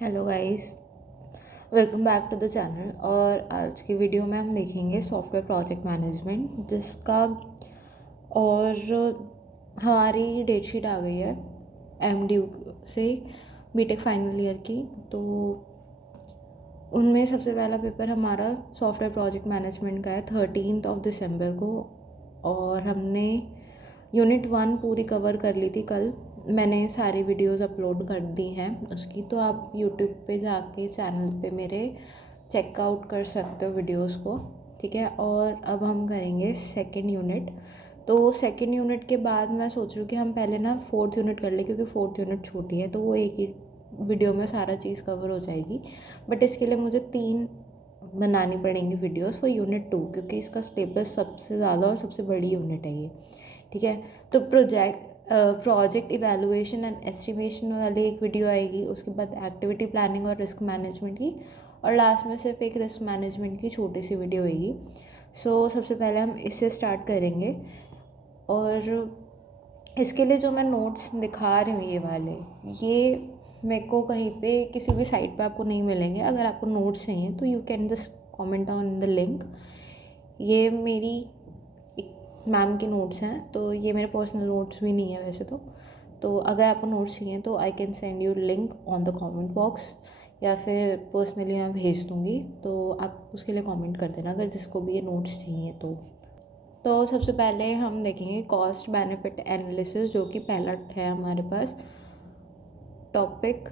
Hello guys, welcome back to the channel. और आज की वीडियो में हम देखेंगे सॉफ्टवेयर प्रोजेक्ट मैनेजमेंट, जिसका और हमारी डेटशीट आ गई है एमडी से बीटेक फाइनल ईयर की। तो उनमें सबसे पहला पेपर हमारा सॉफ्टवेयर प्रोजेक्ट मैनेजमेंट का है 13 दिसंबर को। और हमने यूनिट 1 पूरी कवर कर ली थी कल। मैंने सारी वीडियोस अपलोड कर दी हैं उसकी, तो आप यूट्यूब पे जाके चैनल पे मेरे चेकआउट कर सकते हो वीडियोस को। ठीक है, और अब हम करेंगे सेकंड यूनिट। तो सेकंड यूनिट के बाद मैं सोच रही हूँ कि हम पहले ना फोर्थ यूनिट कर लें, क्योंकि फोर्थ यूनिट छोटी है तो वो एक ही वीडियो में सारा चीज़ कवर हो जाएगी। बट इसके लिए मुझे 3 बनानी पड़ेंगी वीडियोस फॉर यूनिट 2, क्योंकि इसका सिलेबस सबसे ज़्यादा और सबसे बड़ी यूनिट है ये। ठीक है, तो प्रोजेक्ट इवैल्यूएशन एंड एस्टिमेशन वाली एक वीडियो आएगी, उसके बाद एक्टिविटी प्लानिंग और रिस्क मैनेजमेंट की, और लास्ट में सिर्फ एक रिस्क मैनेजमेंट की छोटी सी वीडियो आएगी। सो सबसे पहले हम इससे स्टार्ट करेंगे। और इसके लिए जो मैं नोट्स दिखा रही हूँ ये वाले, ये मेरे को कहीं पे किसी भी साइट पे आपको नहीं मिलेंगे। अगर आपको नोट्स चाहिए तो you can just comment on the link. ये मेरी एक मैम की नोट्स हैं, तो ये मेरे पर्सनल नोट्स भी नहीं है वैसे तो अगर आपको नोट्स चाहिए तो I can send you link on the comment box, या फिर पर्सनली मैं भेज दूँगी, तो आप उसके लिए कमेंट कर देना अगर जिसको भी ये नोट्स चाहिए तो सबसे पहले हम देखेंगे कॉस्ट बेनिफिट एनालिसिस, जो कि पहला है हमारे पास टॉपिक।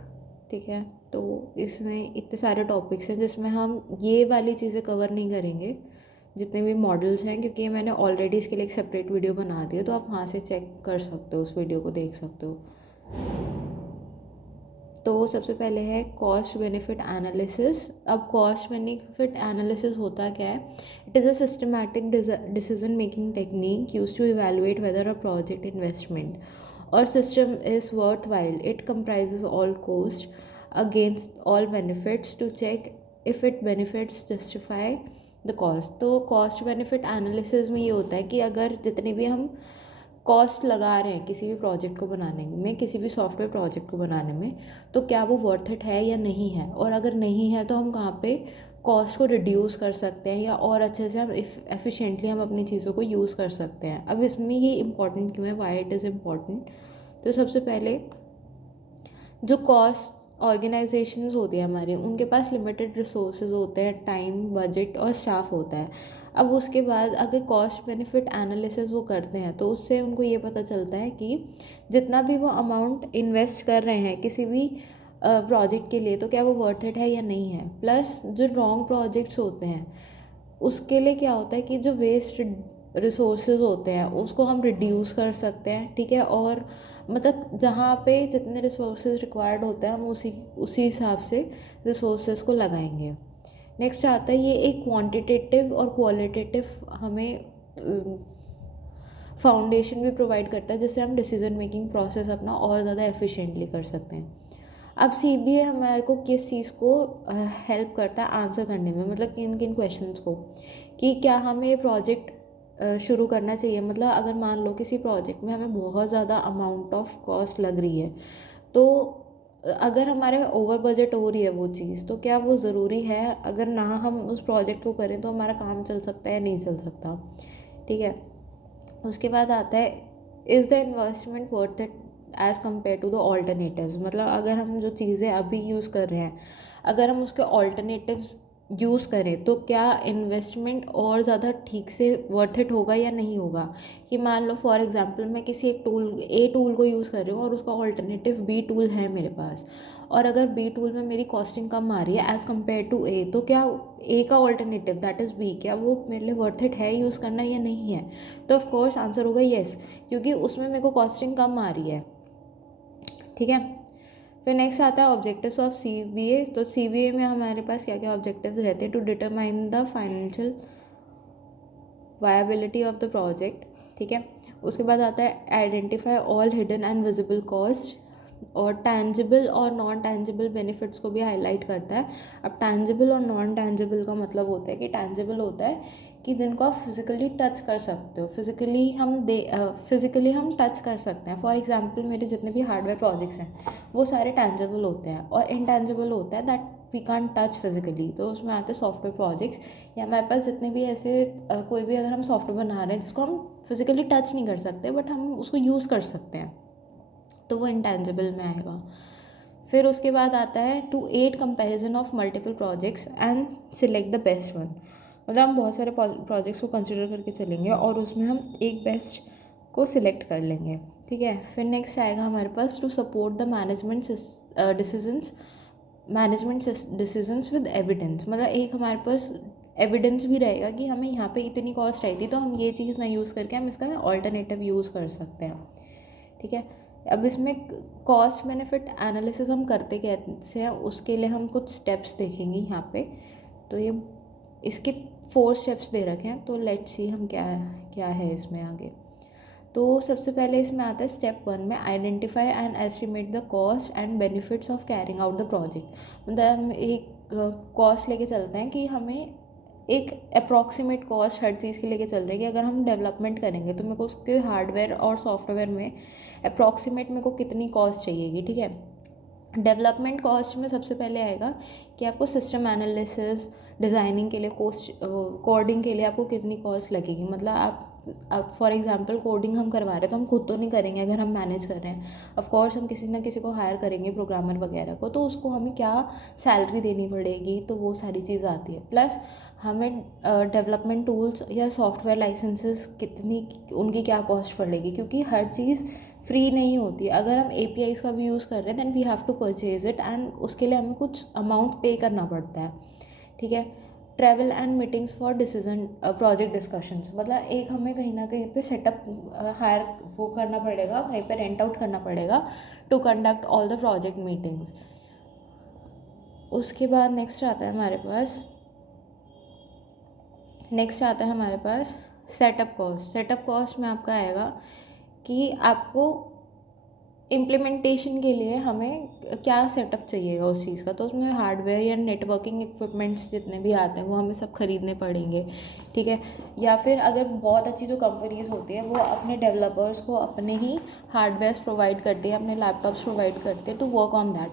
ठीक है, तो इसमें इतने सारे टॉपिक्स हैं जिसमें हम ये वाली चीज़ें कवर नहीं करेंगे, जितने भी मॉडल्स हैं, क्योंकि ये मैंने ऑलरेडी इसके लिए एक सेपरेट वीडियो बना दी है, तो आप वहाँ से चेक कर सकते हो, उस वीडियो को देख सकते हो। तो सबसे पहले है कॉस्ट बेनिफिट एनालिसिस। अब कॉस्ट बेनिफिट एनालिसिस होता क्या है? It is a systematic decision making technique use to evaluate whether a project investment or system is worthwhile. It comprises all cost against all benefits to check if it benefits justify the cost. तो cost benefit analysis में ये होता है कि अगर जितने भी हम कॉस्ट लगा रहे हैं किसी भी प्रोजेक्ट को बनाने में, किसी भी सॉफ्टवेयर प्रोजेक्ट को बनाने में, तो क्या वो वर्थ इट है या नहीं है, और अगर नहीं है तो हम कहाँ पे कॉस्ट को रिड्यूस कर सकते हैं, या और अच्छे से हम एफिशिएंटली हम अपनी चीज़ों को यूज़ कर सकते हैं। अब इसमें ये इम्पॉर्टेंट क्यों है, वाई इट इज़ इम्पॉर्टेंट? तो सबसे पहले जो कॉस्ट ऑर्गेनाइजेशंस होती है हमारी, उनके पास लिमिटेड रिसोर्सेज होते हैं, टाइम, बजट और स्टाफ होता है। अब उसके बाद अगर कॉस्ट बेनिफिट एनालिसिस वो करते हैं तो उससे उनको ये पता चलता है कि जितना भी वो अमाउंट इन्वेस्ट कर रहे हैं किसी भी प्रोजेक्ट के लिए, तो क्या वो वर्थ इट है या नहीं है। प्लस जो रॉन्ग प्रोजेक्ट्स होते हैं उसके लिए क्या होता है कि जो वेस्ट रिसोर्सेज होते हैं उसको हम रिड्यूस कर सकते हैं। ठीक है, और मतलब जहाँ पे जितने रिसोर्सेज रिक्वायर्ड होते हैं हम उसी उसी हिसाब से रिसोर्सेज को लगाएंगे। नेक्स्ट आता है, ये एक क्वांटिटेटिव और क्वालिटेटिव हमें फाउंडेशन भी प्रोवाइड करता है, जिससे हम डिसीजन मेकिंग प्रोसेस अपना और ज़्यादा एफिशिएंटली कर सकते हैं। अब सीबीए हमारे को किस चीज़ को हेल्प करता है आंसर करने में, मतलब किन किन क्वेश्चंस को, कि क्या हमें ये प्रोजेक्ट शुरू करना चाहिए। मतलब अगर मान लो किसी प्रोजेक्ट में हमें बहुत ज़्यादा अमाउंट ऑफ कॉस्ट लग रही है, तो अगर हमारे ओवर बजट हो रही है वो चीज़, तो क्या वो ज़रूरी है? अगर ना हम उस प्रोजेक्ट को करें तो हमारा काम चल सकता है या नहीं चल सकता। ठीक है, उसके बाद आता है, is the investment worth it as compare to the alternatives. मतलब अगर हम जो चीज़ें अभी यूज़ कर रहे हैं, अगर हम उसके ऑल्टरनेटिव्स यूज़ करें तो क्या इन्वेस्टमेंट और ज़्यादा ठीक से वर्थ इट होगा या नहीं होगा। कि मान लो फॉर एग्जांपल मैं किसी एक टूल को यूज़ कर रही हूँ और उसका ऑल्टरनेटिव बी टूल है मेरे पास, और अगर बी टूल में मेरी कॉस्टिंग कम आ रही है एज़ कम्पेयर टू ए, तो क्या ए का ऑल्टरनेटिव दैट इज़ बी, क्या वो मेरे लिए वर्थ इट है यूज़ करना या नहीं है? तो ऑफ कोर्स आंसर होगा येस, क्योंकि उसमें मेरे को कॉस्टिंग कम आ रही है। ठीक है, फिर नेक्स्ट आता है ऑब्जेक्टिव्स ऑफ सीबीए। तो सीबीए में हमारे पास क्या क्या ऑब्जेक्टिव्स रहते हैं? To determine the financial viability of the project. ठीक है, उसके बाद आता है identify all hidden and visible cost, और टैंजिबल और नॉन टैंजिबल बेनिफिट्स को भी हाईलाइट करता है। अब टैंजिबल और नॉन टैंजिबल का मतलब होता है कि टैंजिबल होता है कि जिनको आप फिज़िकली टच कर सकते हो, फिज़िकली हम टच कर सकते हैं। फॉर एग्जांपल मेरे जितने भी हार्डवेयर प्रोजेक्ट्स हैं वो सारे टैंजिबल होते हैं, और इनटैंजिबल होता है that we can't touch physically. तो उसमें आते हैं सॉफ्टवेयर प्रोजेक्ट्स, या हमारे पास जितने भी ऐसे कोई भी अगर हम सॉफ्टवेयर बना रहे हैं जिसको हम फिज़िकली टच नहीं कर सकते बट हम उसको यूज़ कर सकते हैं, तो वो इंटेंजिबल में आएगा। फिर उसके बाद आता है to add comparison of multiple projects and select the best one. मतलब हम बहुत सारे प्रोजेक्ट्स को कंसिडर करके चलेंगे और उसमें हम एक बेस्ट को सिलेक्ट कर लेंगे, ठीक है। फिर नेक्स्ट आएगा हमारे पास to support the management decisions with evidence. मतलब एक हमारे पास एविडेंस भी रहेगा कि हमें यहाँ पे इतनी कॉस्ट आई थी तो हम ये चीज़ ना यूज़ करके हम इसका ऑल्टरनेटिव यूज़ कर सकते हैं, ठीक है। अब इसमें कॉस्ट बेनिफिट एनालिसिस हम करते कैसे हैं उसके लिए हम कुछ स्टेप्स देखेंगे यहाँ पे। तो ये इसके 4 स्टेप्स दे रखे हैं, तो लेट्स सी हम क्या क्या है इसमें आगे। तो सबसे पहले इसमें आता है स्टेप 1 में identify and estimate the cost and benefits of carrying out the project. मतलब हम एक कॉस्ट लेके चलते हैं कि हमें एक अप्रॉक्सीमेट कॉस्ट हर चीज़ की लेके चल रही है कि अगर हम डेवलपमेंट करेंगे तो मेरे को उसके हार्डवेयर और सॉफ्टवेयर में अप्रॉक्सीमेट मेरे को कितनी कॉस्ट चाहिएगी, ठीक है। डेवलपमेंट कॉस्ट में सबसे पहले आएगा कि आपको सिस्टम एनालिसिस डिज़ाइनिंग के लिए कोडिंग के लिए आपको कितनी कॉस्ट लगेगी। मतलब आप फॉर एग्जांपल कोडिंग हम करवा रहे हैं तो हम खुद तो नहीं करेंगे, अगर हम मैनेज कर रहे हैं ऑफ कोर्स हम किसी ना किसी को हायर करेंगे प्रोग्रामर वगैरह को, तो उसको हमें क्या सैलरी देनी पड़ेगी, तो वो सारी चीज़ आती है। प्लस हमें डेवलपमेंट टूल्स या सॉफ्टवेयर लाइसेंसेस कितनी उनकी क्या कॉस्ट पड़ेगी, क्योंकि हर चीज़ फ्री नहीं होती। अगर हम APIs का भी यूज़ कर रहे हैं then we have to purchase it and उसके लिए हमें कुछ अमाउंट पे करना पड़ता है, ठीक है। Travel and meetings for decision project discussions. मतलब एक हमें कहीं ना कहीं पे सेटअप हायर वो करना पड़ेगा, कहीं पे रेंट आउट करना पड़ेगा to conduct all the project meetings. उसके बाद नेक्स्ट आता है हमारे पास सेटअप कॉस्ट। सेटअप कॉस्ट में आपका आएगा कि आपको इम्प्लीमेंटेशन के लिए हमें क्या सेटअप चाहिएगा उस चीज़ का, तो उसमें हार्डवेयर या नेटवर्किंग इक्विपमेंट्स जितने भी आते हैं वो हमें सब खरीदने पड़ेंगे, ठीक है। या फिर अगर बहुत अच्छी जो कंपनीज़ होती हैं वो अपने डेवलपर्स को अपने ही हार्डवेयर्स प्रोवाइड करती हैं, अपने लैपटॉप्स प्रोवाइड करते हैं टू वर्क ऑन दैट,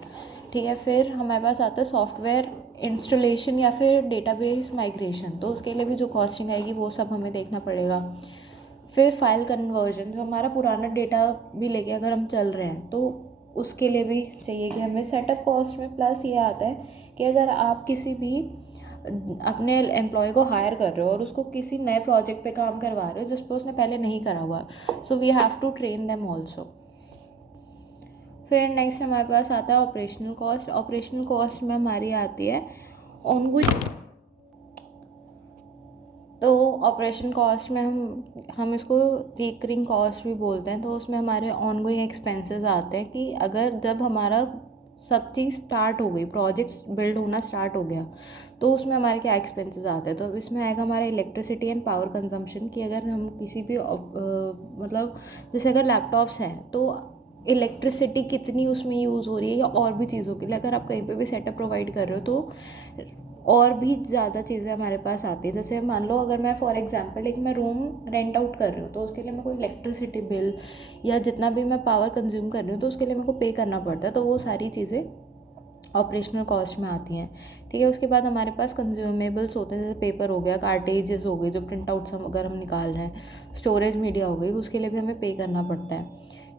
ठीक है। फिर हमारे पास आता है सॉफ्टवेयर इंस्टॉलेशन या फिर डेटाबेस माइग्रेशन, तो उसके लिए भी जो कॉस्टिंग आएगी वो सब हमें देखना पड़ेगा। फिर फाइल कन्वर्जन, जो हमारा पुराना डेटा भी लेके अगर हम चल रहे हैं तो उसके लिए भी चाहिए कि हमें सेटअप कॉस्ट में। प्लस ये आता है कि अगर आप किसी भी अपने एम्प्लॉय को हायर कर रहे हो और उसको किसी नए प्रोजेक्ट पे काम करवा रहे हो जिस पर उसने पहले नहीं करा हुआ, so we have to train them also. फिर नेक्स्ट हमारे पास आता है ऑपरेशनल कॉस्ट। ऑपरेशनल कॉस्ट में हमारी आती है ऑनगोइंग। तो ऑपरेशन कॉस्ट में हम इसको रिकरिंग कॉस्ट भी बोलते हैं। तो उसमें हमारे ऑनगोइंग एक्सपेंसेस आते हैं कि अगर जब हमारा सब चीज़ स्टार्ट हो गई, प्रोजेक्ट्स बिल्ड होना स्टार्ट हो गया, तो उसमें हमारे क्या एक्सपेंसेस आते हैं। तो अब इसमें आएगा हमारा इलेक्ट्रिसिटी एंड पावर कंजम्पशन, कि अगर हम किसी भी मतलब जैसे अगर लैपटॉप्स हैं तो इलेक्ट्रिसिटी कितनी उसमें यूज़ हो रही है या और भी चीज़ों के लिए अगर आप कहीं पे भी सेटअप प्रोवाइड कर रहे हो तो और भी ज़्यादा चीज़ें हमारे पास आती है। जैसे मान लो अगर मैं फॉर एग्जांपल मैं रूम रेंट आउट कर रही हूँ तो उसके लिए मेरे को इलेक्ट्रिसिटी बिल या जितना भी मैं पावर कंज्यूम कर रही हूँ तो उसके लिए मेरे को पे करना पड़ता है, तो वो सारी चीज़ें ऑपरेशनल कॉस्ट में आती हैं, ठीक है। उसके बाद हमारे पास कंज्यूमेबल्स होते हैं, जैसे पेपर हो गया, कार्टेजेस हो गए जो प्रिंट आउट्स अगर हम निकाल रहे हैं, स्टोरेज मीडिया हो गई, उसके लिए भी हमें पे करना पड़ता है,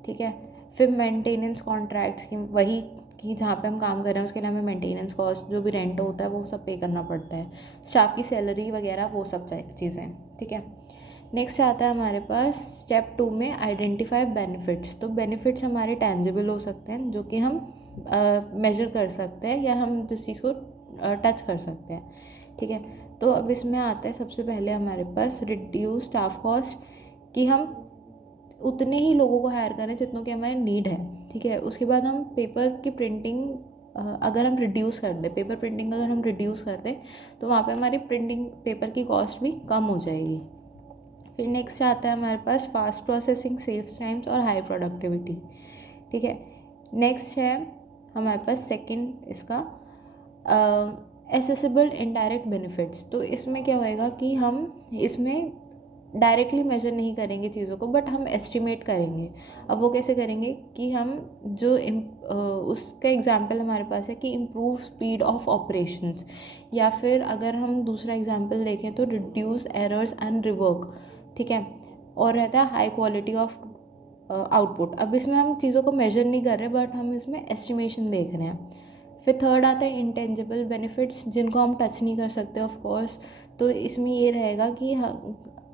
ठीक है। फिर मेंटेनेंस कॉन्ट्रैक्ट्स की वही कि जहाँ पे हम काम कर रहे हैं उसके लिए हमें मेंटेनेंस कॉस्ट जो भी रेंट होता है वो सब पे करना पड़ता है, स्टाफ की सैलरी वगैरह वो सब चीज़ें, ठीक है। नेक्स्ट आता है हमारे पास स्टेप 2 में आइडेंटिफाई बेनिफिट्स। तो बेनिफिट्स हमारे टेंजिबल हो सकते हैं जो कि हम मेजर कर सकते हैं या हम जिस चीज़ को टच कर सकते हैं, ठीक है। तो अब इसमें आता है सबसे पहले हमारे पास रिड्यूस स्टाफ कॉस्ट, कि हम उतने ही लोगों को हायर करें जितनों की हमारी नीड है, ठीक है। उसके बाद हम पेपर की प्रिंटिंग अगर हम रिड्यूस कर दें, पेपर प्रिंटिंग अगर हम रिड्यूस कर दें तो वहाँ पे हमारी प्रिंटिंग पेपर की कॉस्ट भी कम हो जाएगी। फिर नेक्स्ट आता है हमारे पास फास्ट प्रोसेसिंग, सेव टाइम्स और हाई प्रोडक्टिविटी, ठीक है। नेक्स्ट है हमारे पास सेकंड इसका एसेसिबल इनडायरेक्ट बेनिफिट्स, तो इसमें क्या होएगा कि हम इसमें डायरेक्टली मेजर नहीं करेंगे चीज़ों को, बट हम एस्टिमेट करेंगे। अब वो कैसे करेंगे कि हम जो उसका एग्जांपल हमारे पास है कि इम्प्रूव स्पीड ऑफ ऑपरेशंस, या फिर अगर हम दूसरा एग्जांपल देखें तो रिड्यूस एरर्स एंड रिवर्क, ठीक है। और रहता है हाई क्वालिटी ऑफ आउटपुट। अब इसमें हम चीज़ों को मेजर नहीं कर रहे, बट हम इसमें एस्टिमेशन देख रहे हैं। फिर थर्ड आता है इंटेंजिबल बेनिफिट्स, जिनको हम टच नहीं कर सकते ऑफ कोर्स। तो इसमें ये रहेगा कि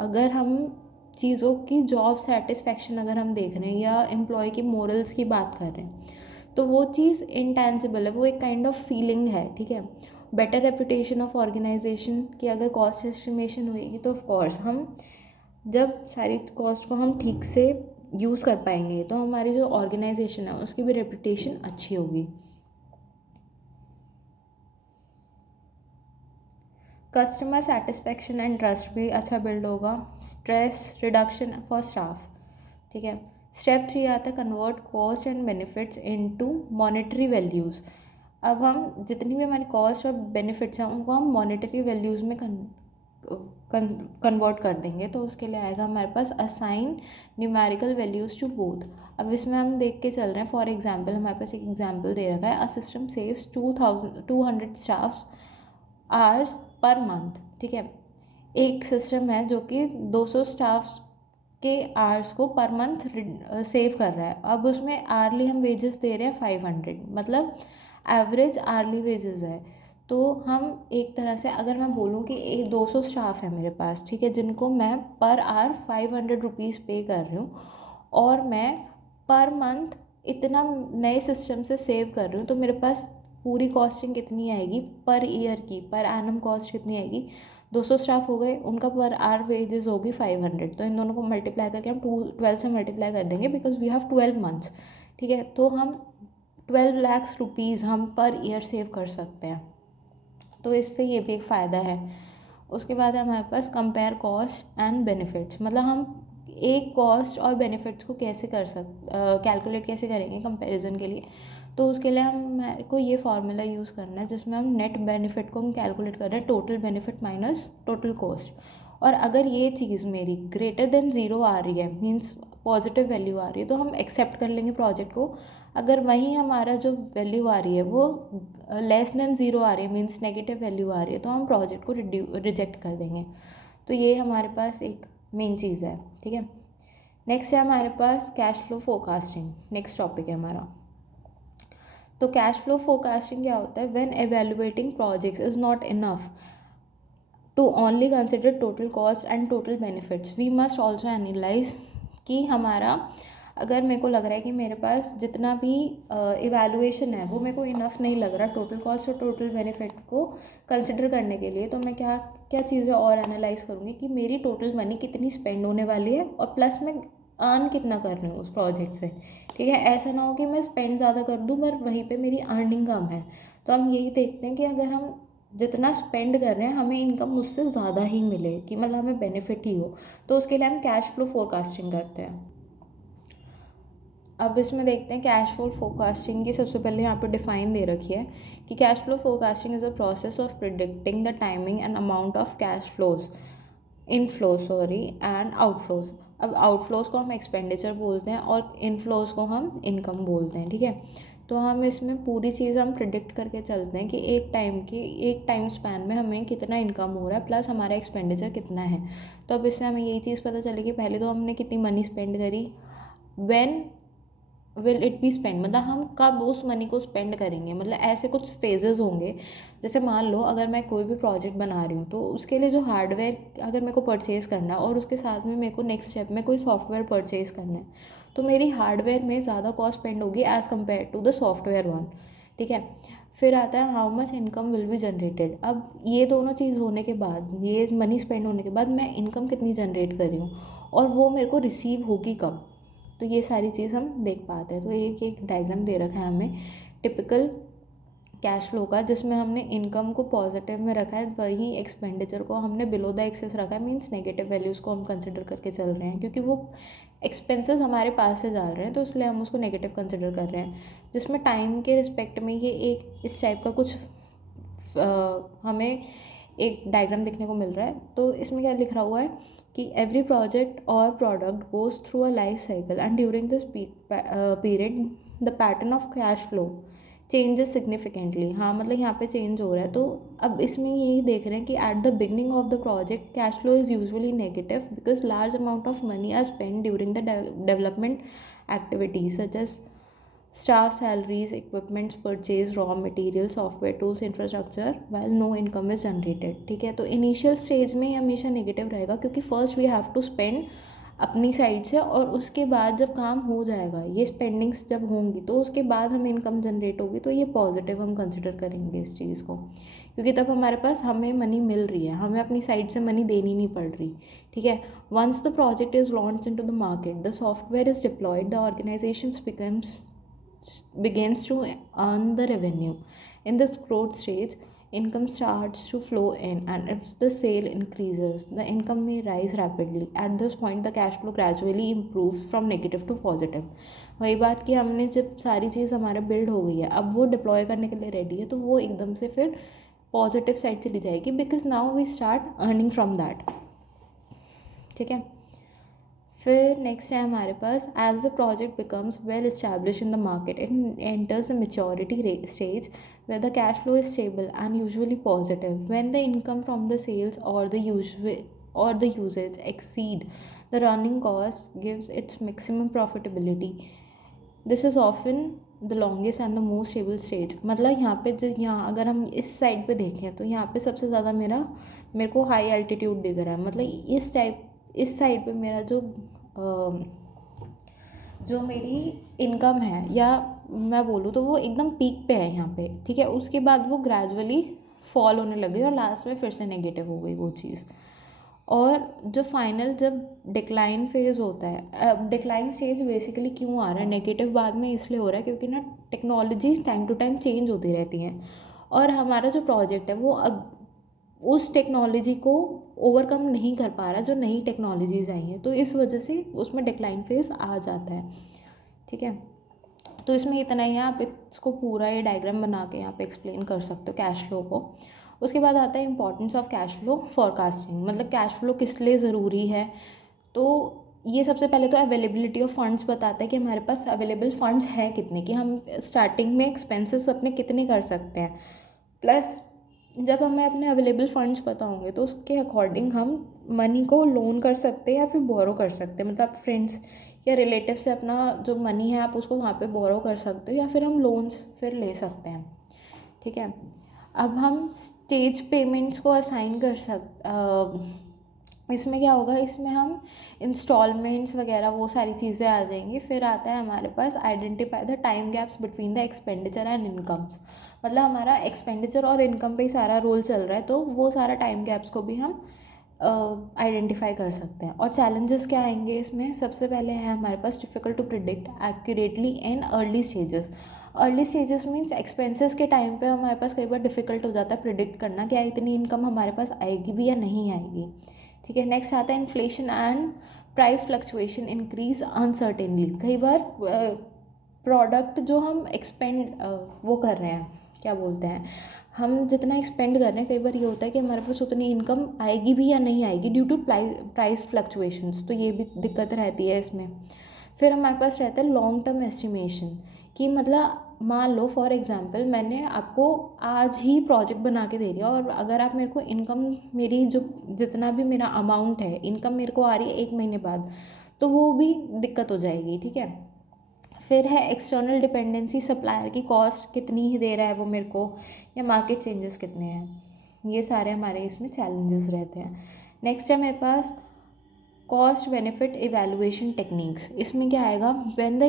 अगर हम चीज़ों की जॉब सेटिस्फेक्शन अगर हम देख रहे हैं या एम्प्लॉय की मोरल्स की बात कर रहे हैं, तो वो चीज़ इंटेंजिबल है, वो एक काइंड ऑफ फीलिंग है, ठीक है। बेटर रेपुटेशन ऑफ ऑर्गेनाइजेशन की अगर कॉस्ट एस्टिमेशन होएगी तो ऑफ कोर्स हम जब सारी कॉस्ट को हम ठीक से यूज़ कर पाएंगे तो हमारी जो ऑर्गेनाइजेशन है उसकी भी रेपुटेशन अच्छी होगी। कस्टमर सेटिस्फेक्शन एंड ट्रस्ट भी अच्छा बिल्ड होगा। स्ट्रेस रिडक्शन फॉर स्टाफ, ठीक है। स्टेप 3 आता है convert cost and benefits into monetary values. अब हम जितनी भी हमारी कॉस्ट और बेनिफिट्स हैं उनको हम मॉनेटरी वैल्यूज़ में कन्वर्ट कर देंगे। तो उसके लिए आएगा हमारे पास assign numerical values to both. अब इसमें हम देख के चल रहे हैं, फॉर एग्जांपल हमारे पास एक एग्जांपल दे रखा है, a system saves 200 staff hours per month, ठीक है। एक सिस्टम है जो कि 200 स्टाफ्स के आवर्स को पर मंथ सेव कर रहा है। अब उसमें आर्ली हम वेजेस दे रहे हैं 500, मतलब एवरेज आर्ली वेजेस है। तो हम एक तरह से अगर मैं बोलूँ कि 200 स्टाफ है मेरे पास, ठीक है, जिनको मैं पर आवर 500 रुपीज़ पे कर रही हूँ, और मैं पर मंथ इतना नए सिस्टम से सेव कर रही हूँ, तो मेरे पास पूरी कॉस्टिंग कितनी आएगी पर ईयर की, पर एनम कॉस्ट कितनी आएगी। 200 स्टाफ हो गए, उनका पर आवर वेजेस होगी 500, तो इन दोनों को मल्टीप्लाई करके हम 12 से मल्टीप्लाई कर देंगे, बिकॉज वी हैव 12 मंथ्स, ठीक है। तो हम 12 लाख रुपीज़ हम पर ईयर सेव कर सकते हैं, तो इससे ये भी एक फ़ायदा है। उसके बाद है हमारे पास कंपेयर कॉस्ट एंड बेनिफिट्स, मतलब हम एक कॉस्ट और बेनिफिट्स को कैसे कैलकुलेट कैसे करेंगे कंपैरिजन के लिए। तो उसके लिए हमारे को ये फार्मूला यूज़ करना है जिसमें हम नेट बेनिफिट को हम कैलकुलेट कर रहे हैं, total benefit minus total cost. और अगर ये चीज़ मेरी ग्रेटर देन ज़ीरो आ रही है, मीन्स पॉजिटिव वैल्यू आ रही है, तो हम एक्सेप्ट कर लेंगे प्रोजेक्ट को। अगर वहीं हमारा जो वैल्यू आ रही है वो लेस देन ज़ीरो आ रही है, मीन्स नेगेटिव वैल्यू आ रही है, तो हम प्रोजेक्ट को रिजेक्ट कर देंगे। तो ये हमारे पास एक मेन चीज़ है, ठीक है। नेक्स्ट है हमारे पास cash flow forecasting, next topic है हमारा। तो कैश फ्लो फोरकास्टिंग क्या होता है, when evaluating projects is not enough to only consider total cost and total benefits, we must also analyse कि हमारा, अगर मेरे को लग रहा है कि मेरे पास जितना भी इवैल्यूएशन है वो मेरे को इनफ नहीं लग रहा टोटल कॉस्ट और टोटल बेनिफिट को कंसिडर करने के लिए, तो मैं क्या क्या चीज़ें और एनालाइज करूँगी कि मेरी टोटल मनी कितनी स्पेंड होने वाली है और प्लस मैं अर्न कितना कर रही हूँ उस प्रोजेक्ट से, ठीक है। ऐसा ना हो कि मैं स्पेंड ज़्यादा कर दूँ पर वहीं पे मेरी अर्निंग कम है। तो हम यही देखते हैं कि अगर हम जितना स्पेंड कर रहे हैं हमें इनकम उससे ज़्यादा ही मिले, कि मतलब हमें बेनिफिट ही हो, तो उसके लिए हम कैश फ्लो फोरकास्टिंग करते हैं। अब इसमें देखते हैं कैश फ्लो फोरकास्टिंग की सबसे पहले यहाँ पर डिफाइन दे रखी है कि cash flow forecasting is a process of predicting the timing and amount of cash flows and outflows. अब आउटफ्लोज को हम एक्सपेंडिचर बोलते हैं और इनफ्लोज को हम इनकम बोलते हैं, ठीक है। तो हम इसमें पूरी चीज़ हम प्रिडिक्ट करके चलते हैं कि एक टाइम स्पैन में हमें कितना इनकम हो रहा है प्लस हमारा एक्सपेंडिचर कितना है। तो अब इससे हमें यही चीज़ पता चलेगी, पहले तो हमने कितनी मनी स्पेंड करी, when will it be spend, मतलब हम कब उस मनी को स्पेंड करेंगे, मतलब ऐसे कुछ फेजेस होंगे। जैसे मान लो अगर मैं कोई भी प्रोजेक्ट बना रही हूँ तो उसके लिए जो हार्डवेयर अगर मेरे को परचेज़ करना है और उसके साथ में मेरे को नेक्स्ट स्टेप में कोई सॉफ्टवेयर परचेज़ करना है, तो मेरी हार्डवेयर में ज़्यादा कॉस्ट स्पेंड होगी as compare to the software one, ठीक है। फिर आता है how much income will be generated. अब ये दोनों चीज़ होने के बाद, ये मनी स्पेंड होने के बाद मैं इनकम कितनी जनरेट कर रही हूँ और वो मेरे को रिसीव होगी कब, तो ये सारी चीज़ हम देख पाते हैं। तो एक एक डायग्राम दे रखा है हमें टिपिकल कैश फ्लो का, जिसमें हमने इनकम को पॉजिटिव में रखा है, वहीं एक्सपेंडिचर को हमने बिलो द एक्सेस रखा है, मीन्स नेगेटिव वैल्यूज़ को हम कंसिडर करके चल रहे हैं क्योंकि वो एक्सपेंसेस हमारे पास से जा रहे हैं, तो इसलिए हम उसको नेगेटिव कंसिडर कर रहे हैं। जिसमें टाइम के रिस्पेक्ट में ये एक इस टाइप का कुछ हमें एक डायग्राम देखने को मिल रहा है। तो इसमें क्या लिख रहा हुआ है कि एवरी प्रोजेक्ट और product goes through a life cycle and during this period the pattern of cash flow changes significantly. हाँ, मतलब यहाँ पे चेंज हो रहा है। तो अब इसमें यही देख रहे हैं कि at the beginning of the project cash flow is usually negative because large amount of money are spend during the development activities such as staff salaries, equipments purchase, raw materials, software tools, infrastructure, while no income is generated। ठीक है, तो initial stage में हमेशा negative रहेगा क्योंकि first we have to spend अपनी side से, और उसके बाद जब काम हो जाएगा, ये स्पेंडिंग्स जब होंगी तो उसके बाद हमें इनकम जनरेट होगी, तो ये पॉजिटिव हम कंसिडर करेंगे इस चीज़ को, क्योंकि तब हमारे पास हमें मनी मिल रही है, हमें अपनी साइड से मनी देनी नहीं पड़ रही। ठीक है, once the project is launch in to the market, the software is deployed, the organization begins to earn the revenue. In this growth stage, income starts to flow in, and if the sale increases, the income may rise rapidly. At this point, the cash flow gradually improves from negative to positive। वही बात कि हमने जब सारी चीज़ हमारा build हो गई है, अब वो डिप्लॉय करने के लिए रेडी है, तो वो एकदम से फिर पॉजिटिव साइड चली जाएगी because now we start earning from that. ठीक है, फिर नेक्स्ट है हमारे पास as the project becomes well establish in the market, it enters the maturity stage where the cash flow is stable and usually positive when the income from the sales or the usages exceed the running cost gives its maximum profitability. This is often the longest and the most stable stage. मतलब यहाँ अगर हम इस side पे देखें तो यहाँ पे सबसे ज़्यादा मेरे को हाई एल्टीट्यूड दिख रहा है। मतलब इस साइड पे मेरा जो मेरी इनकम है, या मैं बोलूँ तो वो एकदम पीक पे है यहाँ पे। ठीक है, उसके बाद वो ग्रेजुअली फॉल होने लगी और लास्ट में फिर से नेगेटिव हो गई वो चीज़। और जो फाइनल जब डिक्लाइन फेज होता है, अब डिक्लाइन स्टेज बेसिकली क्यों आ रहा है नेगेटिव बाद में, इसलिए हो रहा है क्योंकि ना technologies time to time change होती रहती हैं, और हमारा जो प्रोजेक्ट है वो अब उस टेक्नोलॉजी को ओवरकम नहीं कर पा रहा, जो नई टेक्नोलॉजीज आई हैं, तो इस वजह से उसमें डिक्लाइन फेज आ जाता है। ठीक है, तो इसमें इतना ही है, आप इसको पूरा ये डायग्राम बना के यहाँ पे एक्सप्लेन कर सकते हो कैश फ्लो को। उसके बाद आता है importance of cash flow forecasting. मतलब कैश फ्लो किस लिए ज़रूरी है, तो ये सबसे पहले तो अवेलेबिलिटी ऑफ फंड्स बताता है कि हमारे पास अवेलेबल फंड्स हैं कितने, कि हम स्टार्टिंग में एक्सपेंसेस अपने कितने कर सकते हैं, प्लस जब हमें अपने अवेलेबल फंड्स पता होंगे तो उसके अकॉर्डिंग हम मनी को लोन कर सकते हैं या फिर बोरो कर सकते हैं। मतलब फ्रेंड्स या रिलेटिव से अपना जो मनी है आप उसको वहाँ पे बोरो कर सकते हो, या फिर हम लोन्स फिर ले सकते हैं। ठीक है, अब हम स्टेज पेमेंट्स को असाइन कर इसमें क्या होगा, इसमें हम इंस्टॉलमेंट्स वगैरह वो सारी चीज़ें आ जाएंगी। फिर आता है हमारे पास identify the time gaps between the expenditure and incomes. मतलब हमारा एक्सपेंडिचर और इनकम पे ही सारा रोल चल रहा है, तो वो सारा टाइम गैप्स को भी हम आइडेंटिफाई कर सकते हैं। और चैलेंजेस क्या आएंगे इसमें, सबसे पहले है हमारे पास difficult to predict accurately in early stages. Early stages means expenses के टाइम पे हमारे पास कई बार डिफ़िकल्ट हो जाता है प्रिडिक्ट करना क्या इतनी इनकम हमारे पास आएगी भी या नहीं आएगी। ठीक है, नेक्स्ट आता है inflation and price fluctuation increase uncertainly. कई बार प्रोडक्ट जो हम वो कर रहे हैं, क्या बोलते हैं, हम जितना एक्सपेंड कर रहे हैं, कई बार ये होता है कि हमारे पास उतनी इनकम आएगी भी या नहीं आएगी ड्यू टू प्राइस फ्लक्चुएशंस, तो ये भी दिक्कत रहती है इसमें। फिर हमारे पास रहता है लॉन्ग टर्म एस्टिमेशन, कि मतलब मान लो फॉर एग्जांपल मैंने आपको आज ही प्रोजेक्ट बना के दे दिया, और अगर आप मेरे को इनकम मेरी जो जितना भी मेरा अमाउंट है इनकम मेरे को आ रही है 1 महीने बाद, तो वो भी दिक्कत हो जाएगी। ठीक है, फिर है एक्सटर्नल डिपेंडेंसी, सप्लायर की कॉस्ट कितनी ही दे रहा है वो मेरे को, या मार्केट चेंजेस कितने हैं, ये सारे हमारे इसमें चैलेंजेस रहते हैं। नेक्स्ट है मेरे पास कॉस्ट बेनिफिट इवैल्यूएशन टेक्निक्स। इसमें क्या आएगा, when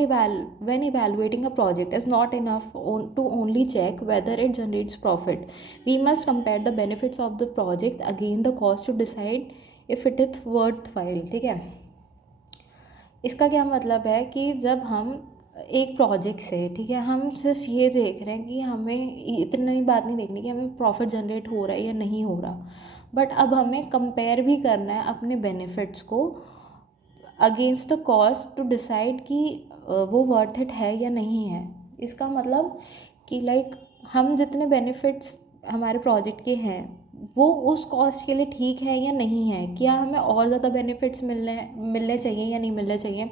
evaluating a project is not enough to only check whether it generates profit, we must compare the benefits of the project again the cost to decide if it is worth while. ठीक है, इसका क्या मतलब है कि जब हम एक प्रोजेक्ट से, ठीक है, हम सिर्फ ये देख रहे हैं कि हमें इतनी बात नहीं देखनी कि हमें प्रॉफिट जनरेट हो रहा है या नहीं हो रहा, बट अब हमें कंपेयर भी करना है अपने बेनिफिट्स को against the cost to decide कि वो वर्थ इट है या नहीं है। इसका मतलब कि लाइक हम जितने बेनिफिट्स हमारे प्रोजेक्ट के हैं वो उस कॉस्ट के लिए ठीक है या नहीं है, क्या हमें और ज़्यादा बेनिफिट्स मिलने चाहिए या नहीं मिलने चाहिए,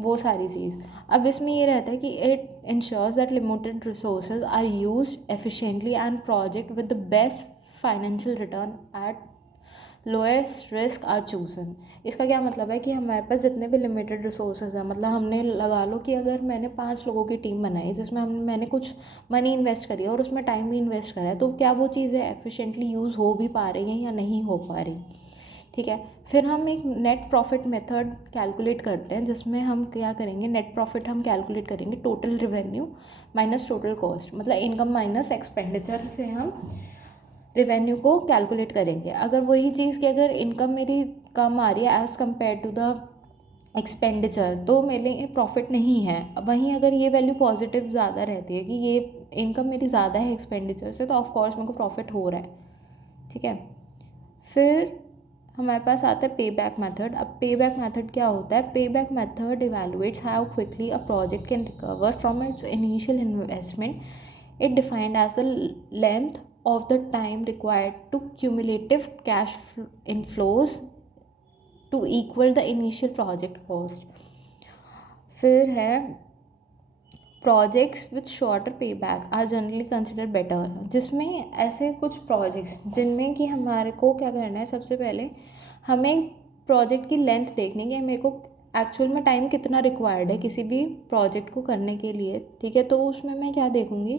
वो सारी चीज़। अब इसमें ये रहता है कि it ensures that limited resources are used efficiently and project with the best financial return at lowest risk are chosen. इसका क्या मतलब है कि हमारे पास जितने भी लिमिटेड रिसोर्सेज हैं, मतलब हमने लगा लो कि अगर मैंने 5 लोगों की टीम बनाई जिसमें मैंने कुछ मनी इन्वेस्ट करी और उसमें टाइम भी इन्वेस्ट करा है, तो क्या वो चीज़ें एफिशिएंटली यूज़ हो भी पा रही हैं या नहीं हो पा रही। ठीक है, फिर हम एक नेट प्रॉफिट मेथड कैलकुलेट करते हैं जिसमें हम क्या करेंगे, नेट प्रॉफिट हम कैलकुलेट करेंगे total revenue minus total cost, मतलब इनकम माइनस एक्सपेंडिचर से हम रेवेन्यू को कैलकुलेट करेंगे। अगर वही चीज़ कि अगर इनकम मेरी कम आ रही है as compare to the expenditure, तो मेरे लिए प्रॉफिट नहीं है। वहीं अगर ये वैल्यू पॉजिटिव ज़्यादा रहती है कि ये इनकम मेरी ज़्यादा है एक्सपेंडिचर से, तो ऑफकोर्स मेरे को प्रॉफिट हो रहा है। ठीक है, फिर हमारे पास आता है पे बैक मैथड। अब पे बैक मैथड क्या होता है? पे back method evaluates how quickly a project can recover from its initial investment. It defined as the length of the time required to cumulative cash inflows to equal the initial project cost. फिर है projects with shorter pay back are generally consider better, जिसमें ऐसे कुछ projects जिनमें कि हमारे को क्या करना है, सबसे पहले हमें प्रोजेक्ट की लेंथ देखनी है, मेरे को एक्चुअल में टाइम कितना रिक्वायर्ड है किसी भी प्रोजेक्ट को करने के लिए। ठीक है, तो उसमें मैं क्या देखूँगी,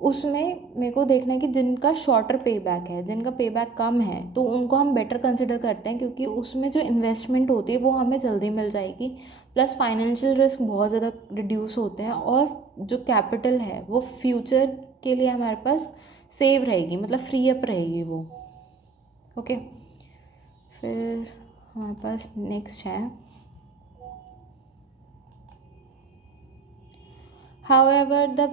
उसमें मेरे को देखना है कि जिनका शॉर्टर पे बैक है, जिनका पे बैक कम है, तो उनको हम बेटर कंसिडर करते हैं क्योंकि उसमें जो इन्वेस्टमेंट होती है वो हमें जल्दी मिल जाएगी, प्लस फाइनेंशियल रिस्क बहुत ज़्यादा रिड्यूस होते हैं, और जो कैपिटल है वो फ्यूचर के लिए हमारे पास सेव रहेगी, मतलब फ्री अप रहेगी वो। ओके, फिर हमारे पास नेक्स्ट है however the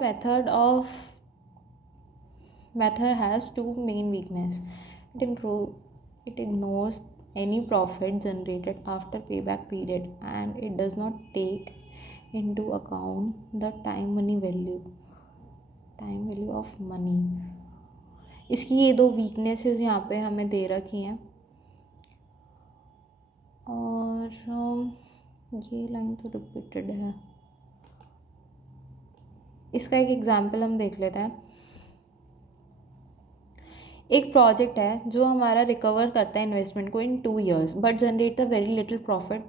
method has two main weakness. It ignores any profit generated after payback period, and it does not take into account the time value of money. इसकी ये दो weaknesses यहाँ पे हमें दे रखी हैं, और ये लाइन तो रिपीटेड है। इसका एक एग्जांपल हम देख लेते हैं। एक प्रोजेक्ट है जो हमारा रिकवर करता है इन्वेस्टमेंट को in 2 years but generate the very little profit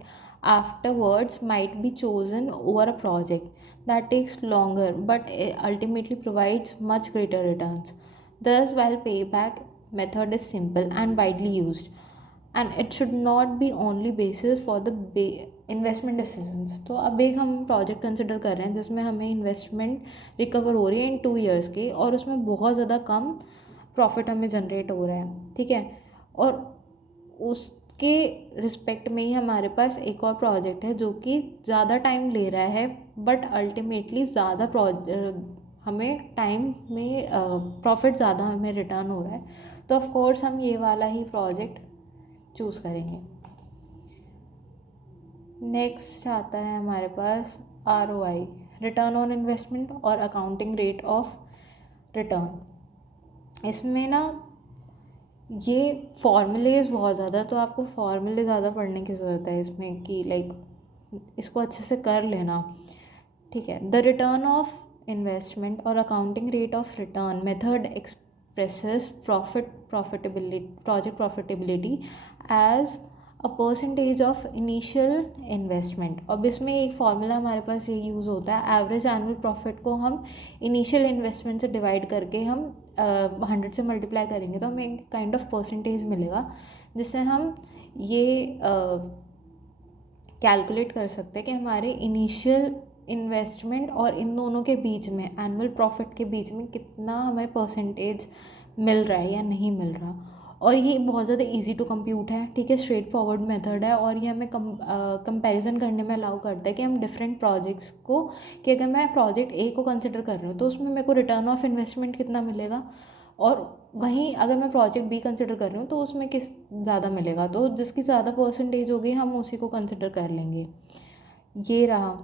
afterwards, might be chosen over a project that takes longer but ultimately provides much greater returns. Thus while payback method is simple and widely used and it should not be only basis for the investment decisions. तो अब एक हम project consider कर रहे हैं जिसमें हमें investment recover हो रही है इन 2 years की, और उसमें बहुत ज़्यादा कम प्रॉफिट हमें जनरेट हो रहा है। ठीक है, और उसके रिस्पेक्ट में ही हमारे पास एक और प्रोजेक्ट है जो कि ज़्यादा टाइम ले रहा है बट अल्टीमेटली ज़्यादा हमें टाइम में प्रॉफिट ज़्यादा हमें रिटर्न हो रहा है, तो ऑफ कोर्स हम ये वाला ही प्रोजेक्ट चूज़ करेंगे। नेक्स्ट आता है हमारे पास ROI, रिटर्न ऑन इन्वेस्टमेंट, और अकाउंटिंग रेट ऑफ रिटर्न। इसमें ना ये फॉर्मूलेज बहुत ज़्यादा, तो आपको फॉर्मूले ज़्यादा पढ़ने की ज़रूरत है इसमें कि लाइक इसको अच्छे से कर लेना। ठीक है, द रिटर्न ऑफ इन्वेस्टमेंट और accounting rate of return method expresses project profitability as a percentage of initial investment. अब इसमें एक फार्मूला हमारे पास ये यूज़ होता है, एवरेज एनुअल प्रॉफिट को हम इनिशियल इन्वेस्टमेंट से डिवाइड करके हम 100 से मल्टीप्लाई करेंगे तो हमें एक काइंड ऑफ परसेंटेज मिलेगा, जिससे हम ये कैलकुलेट कर सकते हैं कि हमारे इनिशियल इन्वेस्टमेंट और इन दोनों के बीच में, एनुअल प्रॉफिट के बीच में कितना हमें परसेंटेज मिल रहा है या नहीं मिल रहा। और ये बहुत ज़्यादा इजी टू कंप्यूट है। ठीक है, स्ट्रेट फॉरवर्ड मेथड है, और ये हमें कंपैरिजन करने में अलाउ करता है कि हम डिफरेंट प्रोजेक्ट्स को, कि अगर मैं प्रोजेक्ट ए को कंसिडर कर रही हूँ तो उसमें मेरे को रिटर्न ऑफ इन्वेस्टमेंट कितना मिलेगा, और वहीं अगर मैं प्रोजेक्ट बी कंसिडर कर रही हूँ तो उसमें किस ज़्यादा मिलेगा, तो जिसकी ज़्यादा परसेंटेज होगी हम उसी को कंसिडर कर लेंगे। ये रहा,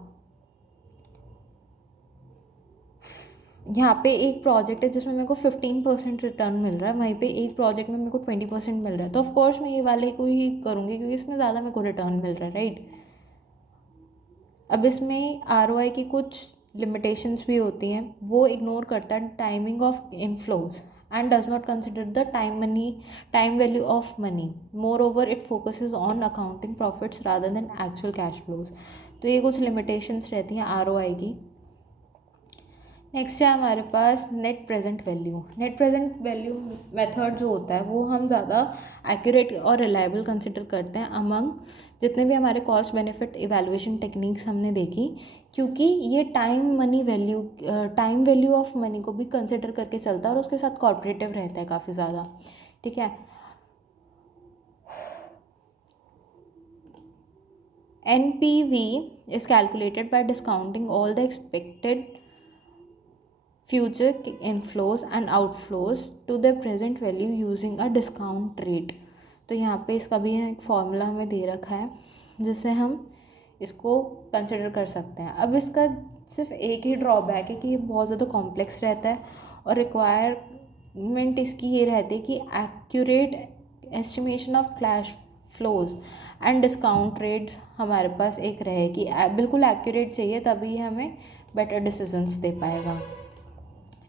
यहाँ पे एक प्रोजेक्ट है जिसमें मेरे को 15% रिटर्न मिल रहा है, वहीं पे एक प्रोजेक्ट में मेरे को 20% मिल रहा है, तो ऑफकोर्स मैं ये वाले को ही करूँगी क्योंकि इसमें ज़्यादा मेरे को रिटर्न मिल रहा है, राइट। अब इसमें ROI की कुछ लिमिटेशंस भी होती हैं, वो इग्नोर करता है timing of inflows and does not consider the time value of money. More over it focuses on accounting profits rather than actual cash flows. तो ये कुछ लिमिटेशंस रहती हैं ROI की। नेक्स्ट है हमारे पास net present value. Net present value method जो होता है वो हम ज़्यादा एक्यूरेट और रिलायबल कंसिडर करते हैं अमंग जितने भी हमारे कॉस्ट बेनिफिट इवैल्यूएशन टेक्निक्स हमने देखी, क्योंकि ये टाइम वैल्यू ऑफ मनी को भी कंसिडर करके चलता है और उसके साथ कॉर्पोरेटिव रहता है काफ़ी ज़्यादा, ठीक है। NPV is calculated by discounting all the expected future inflows and outflows to their present value using a discount rate। तो यहाँ पे इसका भी एक फॉर्मूला हमें दे रखा है जिससे हम इसको कंसिडर कर सकते हैं। अब इसका सिर्फ एक ही ड्रॉबैक है कि ये बहुत ज़्यादा कॉम्प्लेक्स रहता है और रिक्वायरमेंट इसकी ये रहती है कि accurate estimation of cash flows and discount rates हमारे पास एक रहे कि बिल्कुल एक्यूरेट चाहिए, तभी हमें बेटर डिसीजंस दे पाएगा।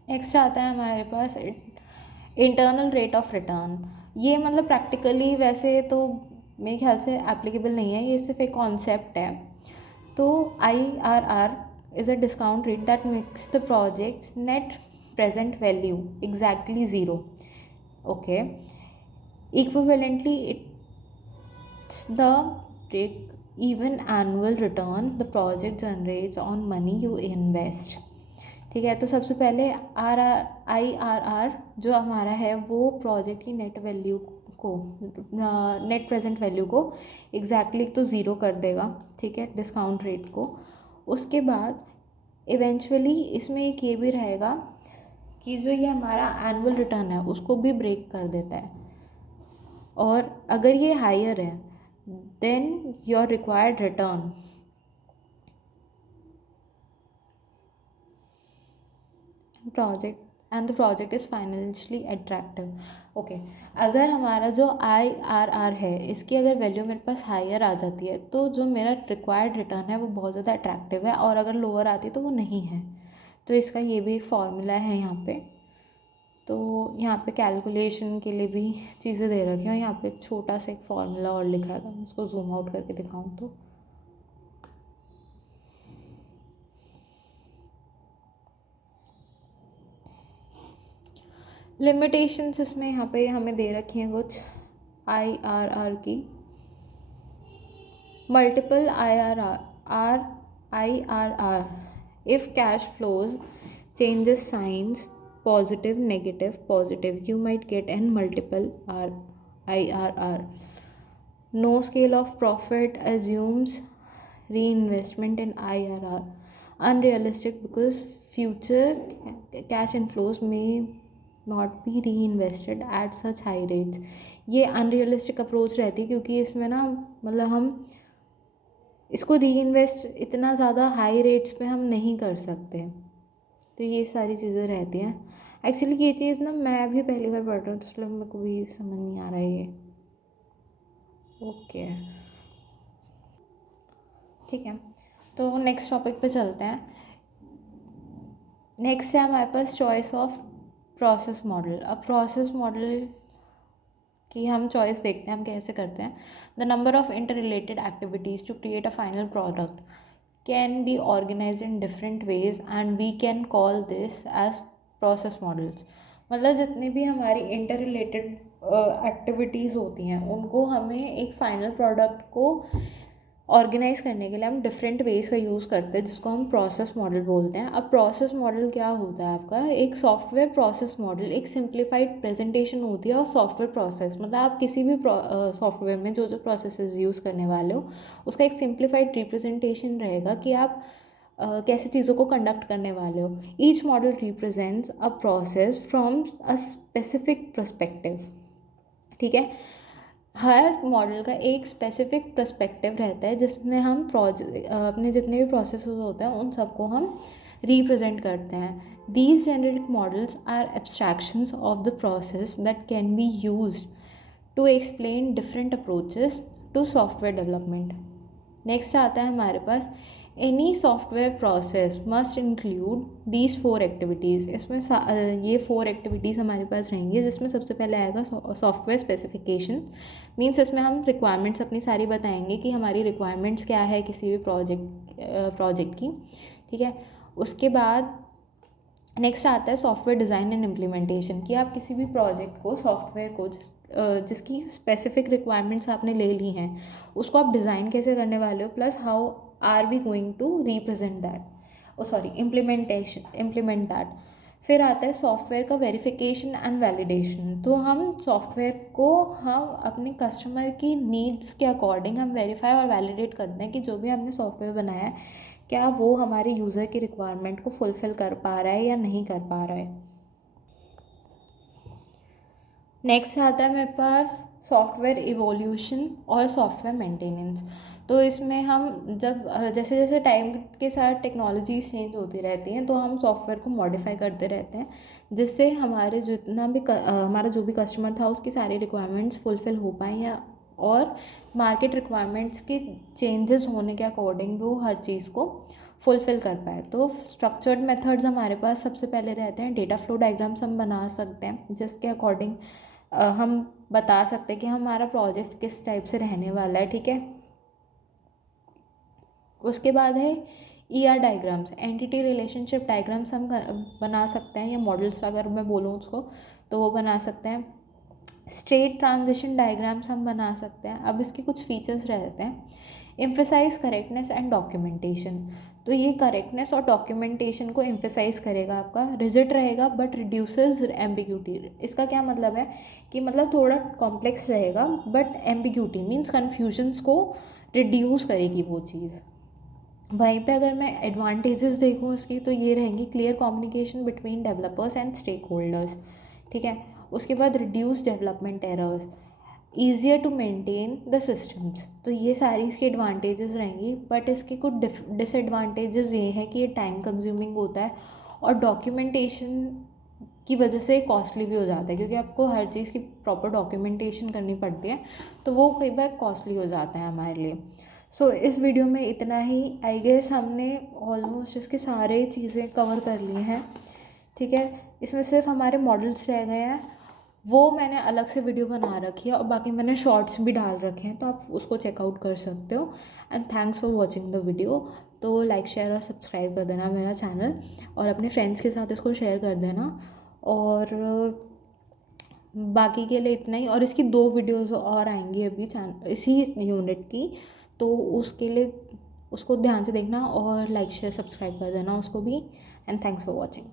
नेक्स्ट आता है हमारे पास इंटरनल रेट ऑफ रिटर्न। ये मतलब प्रैक्टिकली वैसे तो मेरे ख्याल से एप्लीकेबल नहीं है, ये सिर्फ एक कॉन्सेप्ट है। तो IRR is a discount rate that makes the project's net present value exactly zero. Okay, equivalently it's the break even annual return the project generates on money you invest। ठीक है, तो सबसे पहले IRR जो हमारा है वो प्रोजेक्ट की नेट वैल्यू को, नेट प्रेजेंट वैल्यू को एग्जैक्टली तो ज़ीरो कर देगा, ठीक है, डिस्काउंट रेट को। उसके बाद इवेंचुअली इसमें एक ये भी रहेगा कि जो ये हमारा एनुअल रिटर्न है उसको भी ब्रेक कर देता है, और अगर ये हायर है than your required return the project is financially attractive। Okay, अगर हमारा जो IRR है इसकी अगर वैल्यू मेरे पास हायर आ जाती है तो जो मेरा रिक्वायर्ड रिटर्न है वो बहुत ज़्यादा अट्रैक्टिव है, और अगर लोअर आती है तो वो नहीं है। तो इसका ये भी एक फॉर्मूला है यहाँ पे। तो यहाँ पे कैलकुलेशन के लिए भी चीज़ें दे रखी हैं, और यहाँ पे छोटा सा एक फार्मूला और लिखा है, मैं इसको जूम आउट करके दिखाऊँ तो लिमिटेशंस इसमें यहाँ पे हमें दे रखी हैं कुछ IRR की। Multiple IRR if cash flows changes signs positive negative you might get an multiple IRR। no scale of profit assumes reinvestment in IRR unrealistic because future cash inflows may not be reinvested at such high rates. ये unrealistic approach रहती है क्योंकि इसमें ना मतलब हम इसको री इन्वेस्ट इतना ज़्यादा हाई रेट्स पे हम नहीं कर सकते। तो ये सारी चीज़ें रहती हैं। एक्चुअली ये चीज़ ना मैं भी पहली बार पढ़ रहा हूँ तो इसलिए मेरे को भी समझ नहीं आ रहा है ये। ओके, ठीक है, तो नेक्स्ट टॉपिक पे चलते हैं। नेक्स्ट है हमारे पास चॉइस ऑफ प्रोसेस मॉडल। अब प्रोसेस मॉडल की हम चॉइस देखते हैं हम कैसे करते हैं। The number of inter related activities to create a final product can be organize in different ways and we can call this as process models. मतलब जितनी भी हमारी इंटर रिलेटेड एक्टिविटीज़ होती हैं उनको हमें एक फाइनल प्रोडक्ट को ऑर्गेनाइज करने के लिए हम डिफरेंट वेज का यूज़ करते हैं जिसको हम प्रोसेस मॉडल बोलते हैं। अब प्रोसेस मॉडल क्या होता है आपका, एक सॉफ्टवेयर प्रोसेस मॉडल एक सिंप्लीफाइड प्रेजेंटेशन होती है और सॉफ्टवेयर प्रोसेस मतलब आप किसी भी सॉफ्टवेयर में जो जो प्रोसेसेस यूज़ करने वाले हो उसका एक सिंप्लीफाइड रिप्रेजेंटेशन रहेगा कि आप कैसे चीज़ों को कंडक्ट करने वाले हो। Each model represents a process from a specific perspective. ठीक है, हर मॉडल का एक स्पेसिफिक पर्सपेक्टिव रहता है जिसमें हम अपने जितने भी प्रोसेस होते हैं उन सबको हम रिप्रेजेंट करते हैं। These generic models are abstractions of the process that can be used to explain different approaches to software development. Next आता है हमारे पास any software process must include these 4 activities. इसमें ये 4 एक्टिविटीज़ हमारे पास रहेंगी, जिसमें सबसे पहले आएगा सॉफ्टवेयर स्पेसिफिकेशन। मीन्स इसमें हम रिक्वायरमेंट्स अपनी सारी बताएंगे कि हमारी रिक्वायरमेंट्स क्या है किसी भी प्रोजेक्ट की, ठीक है। उसके बाद नेक्स्ट आता है सॉफ्टवेयर डिज़ाइन एंड इम्प्लीमेंटेशन, कि आप किसी भी प्रोजेक्ट को, सॉफ्टवेयर को जिसकी स्पेसिफिक रिक्वायरमेंट्स आपने ले ली हैं, उसको आप डिज़ाइन कैसे करने वाले हो, plus how are we going to represent that, implement that. फिर आता है सॉफ्टवेयर का वेरिफिकेशन एंड वैलिडेशन। तो हम सॉफ्टवेयर को हम अपने कस्टमर की नीड्स के अकॉर्डिंग हम वेरीफाई और वैलिडेट करते हैं कि जो भी हमने सॉफ्टवेयर बनाया है क्या वो हमारे यूज़र की रिक्वायरमेंट को फुलफ़िल कर पा रहा है या नहीं कर पा रहा है। नेक्स्ट आता है मेरे पास सॉफ्टवेयर इवोल्यूशन और सॉफ्टवेयर मेंटेनेंस। तो इसमें हम जब जैसे जैसे टाइम के साथ टेक्नोलॉजीज चेंज होती रहती हैं, तो हम सॉफ्टवेयर को मॉडिफाई करते रहते हैं, जिससे हमारे जितना भी हमारा जो भी कस्टमर था उसकी सारी रिक्वायरमेंट्स फुलफ़िल हो पाएँ, या और मार्केट रिक्वायरमेंट्स के चेंजेस होने के अकॉर्डिंग वो हर चीज़ को फुलफ़िल कर पाए। तो स्ट्रक्चर्ड मेथड्स हमारे पास सबसे पहले रहते हैं। डेटा फ्लो डायग्राम्स हम बना सकते हैं, जिसके अकॉर्डिंग हम बता सकते हैं कि हमारा प्रोजेक्ट किस टाइप से रहने वाला है, ठीक है। उसके बाद है ER diagrams, entity relationship diagrams हम बना सकते हैं, या मॉडल्स अगर मैं बोलूँ उसको तो वो बना सकते हैं। स्टेट ट्रांजिशन डायग्राम्स हम बना सकते हैं। अब इसके कुछ फीचर्स रहते हैं। एम्फेसाइज करेक्टनेस एंड डॉक्यूमेंटेशन, तो ये करेक्टनेस और डॉक्यूमेंटेशन को एम्फेसाइज करेगा। आपका रिजिड रहेगा बट रिड्यूसेस एम्बिग्यूटी। इसका क्या मतलब है कि मतलब थोड़ा कॉम्प्लेक्स रहेगा बट एम्बिग्यूटी मीन्स कन्फ्यूजन्स को रिड्यूस करेगी वो चीज़। वहीं पे अगर मैं एडवांटेजेस देखूँ इसकी, तो ये रहेंगी clear communication between developers and stakeholders, ठीक है। उसके बाद reduce development errors, easier to maintain the systems. तो ये सारी इसकी एडवांटेजेस रहेंगी, बट इसके कुछ डिसएडवांटेजेस ये है कि ये टाइम कंज्यूमिंग होता है और डॉक्यूमेंटेशन की वजह से कॉस्टली भी हो जाता है, क्योंकि आपको हर चीज़ की प्रॉपर डॉक्यूमेंटेशन करनी पड़ती है, तो वो कई बार कॉस्टली हो जाता है हमारे लिए। सो इस वीडियो में इतना ही। आई गेस हमने ऑलमोस्ट इसके सारे चीज़ें कवर कर ली हैं, ठीक है। इसमें सिर्फ हमारे मॉडल्स रह गए हैं, वो मैंने अलग से वीडियो बना रखी है, और बाकी मैंने शॉर्ट्स भी डाल रखे हैं, तो आप उसको चेकआउट कर सकते हो। And thanks for watching the video. तो लाइक शेयर और सब्सक्राइब कर देना मेरा चैनल, और अपने फ्रेंड्स के साथ इसको शेयर कर देना। और बाकी के लिए इतना ही। और इसकी 2 वीडियोस और आएंगी अभी चैनल इसी यूनिट की, तो उसके लिए उसको ध्यान से देखना और लाइक शेयर सब्सक्राइब कर देना उसको भी। And thanks for watching.